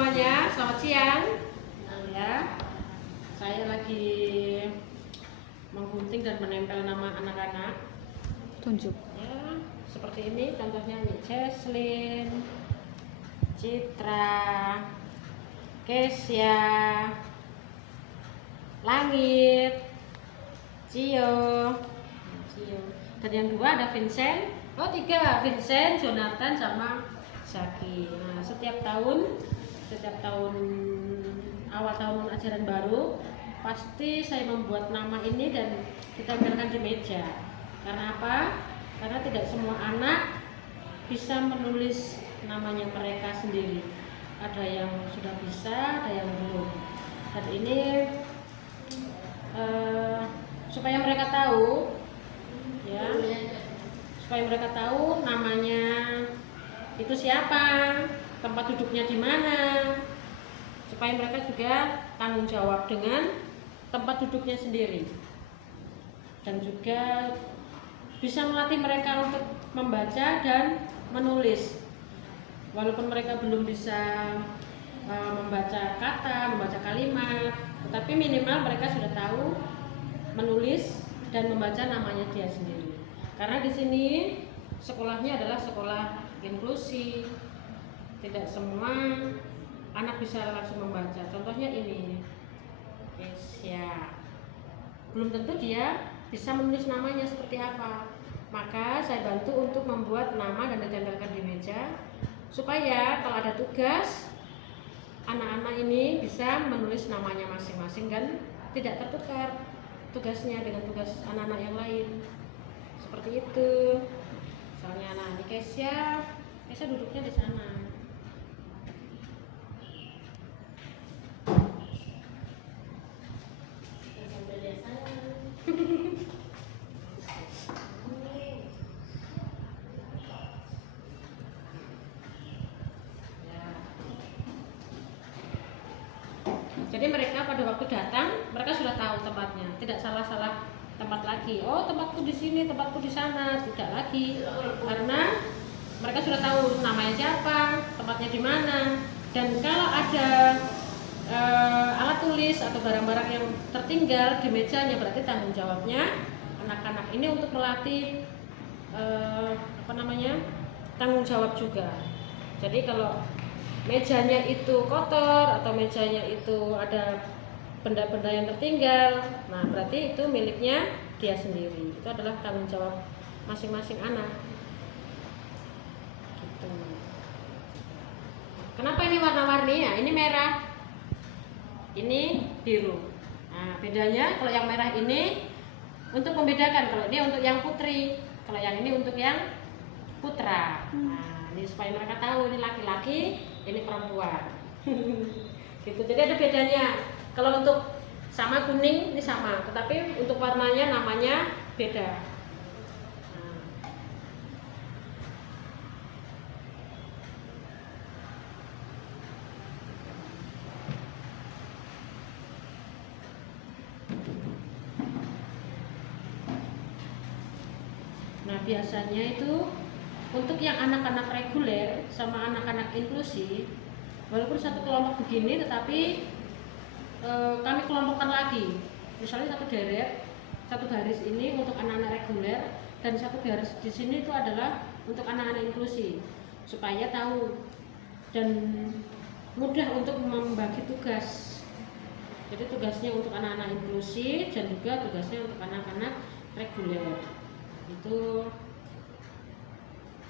semuanya, selamat siang. Ya, saya lagi menggunting dan menempel nama anak-anak. Tunjuk. Ya, seperti ini contohnya nih, Jesslyn, Citra, Kesya, Langit, Cio, dan yang dua ada Vincent. Oh, tiga, Vincent, Jonathan, sama Zaki. Nah, setiap tahun awal tahun ajaran baru pasti saya membuat nama ini dan ditempelkan di meja. Karena apa? Karena tidak semua anak bisa menulis namanya mereka sendiri. Ada yang sudah bisa, ada yang belum. Dan ini supaya mereka tahu, ya, supaya mereka tahu namanya itu siapa, tempat duduknya di mana, supaya mereka juga tanggung jawab dengan tempat duduknya sendiri, dan juga bisa melatih mereka untuk membaca dan menulis. Walaupun mereka belum bisa membaca kata, membaca kalimat, tetapi minimal mereka sudah tahu menulis dan membaca namanya dia sendiri. Karena di sini sekolahnya adalah sekolah inklusi, tidak semua anak bisa langsung membaca. Contohnya ini, Kesya, belum tentu dia bisa menulis namanya seperti apa. Maka saya bantu untuk membuat nama dan ditempelkan di meja, supaya kalau ada tugas, anak-anak ini bisa menulis namanya masing-masing dan tidak tertukar tugasnya dengan tugas anak-anak yang lain. Seperti itu. Misalnya, nah ini Kesya duduknya di sana. Jadi mereka pada waktu datang, mereka sudah tahu tempatnya, tidak salah-salah tempat lagi. Oh, tempatku di sini, tempatku di sana, tidak lagi, karena mereka sudah tahu namanya siapa, tempatnya di mana. Dan kalau ada alat tulis atau barang-barang yang tertinggal di mejanya, berarti tanggung jawabnya anak-anak ini untuk melatih tanggung jawab juga. Jadi kalau mejanya itu kotor atau mejanya itu ada benda-benda yang tertinggal, nah berarti itu miliknya dia sendiri. Itu adalah tanggung jawab masing-masing anak. Gitu. Kenapa ini warna-warni? Ya, ini merah, ini biru. Nah, bedanya kalau yang merah ini untuk membedakan, kalau ini untuk yang putri, kalau yang ini untuk yang putra. Nah, ini supaya mereka tahu ini laki-laki, ini perempuan. Gitu. Jadi ada bedanya. Kalau untuk sama kuning ini sama, tetapi untuk warnanya namanya beda. Nah, biasanya itu untuk yang anak-anak reguler sama anak-anak inklusi, walaupun satu kelompok begini, tetapi kami kelompokkan lagi. Misalnya satu deret, satu baris ini untuk anak-anak reguler, dan satu baris di sini itu adalah untuk anak-anak inklusi, supaya tahu dan mudah untuk membagi tugas. Jadi tugasnya untuk anak-anak inklusi dan juga tugasnya untuk anak-anak reguler. Itu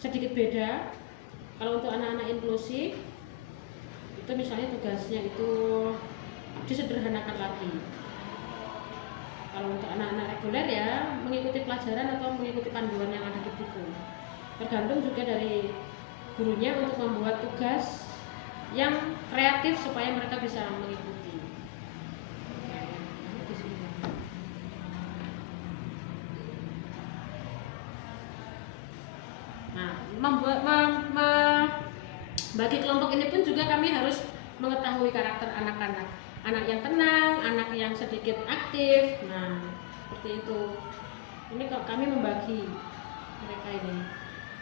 sedikit beda. Kalau untuk anak-anak inklusi itu misalnya tugasnya itu disederhanakan lagi. Kalau untuk anak-anak reguler ya mengikuti pelajaran atau mengikuti panduan yang ada di buku. Tergantung juga dari gurunya untuk membuat tugas yang kreatif supaya mereka bisa mengikuti. Nah, bagi kelompok ini pun juga kami harus mengetahui karakter anak-anak. Anak yang tenang, anak yang sedikit aktif. Nah, seperti itu. Ini kalau kami membagi mereka ini.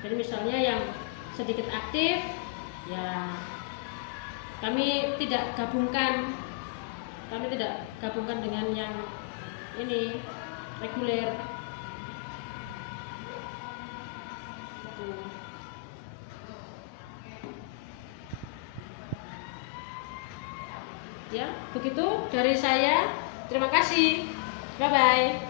Jadi misalnya yang sedikit aktif, ya Kami tidak gabungkan dengan yang ini reguler. Gitu. Ya, begitu dari saya. Terima kasih. Bye bye.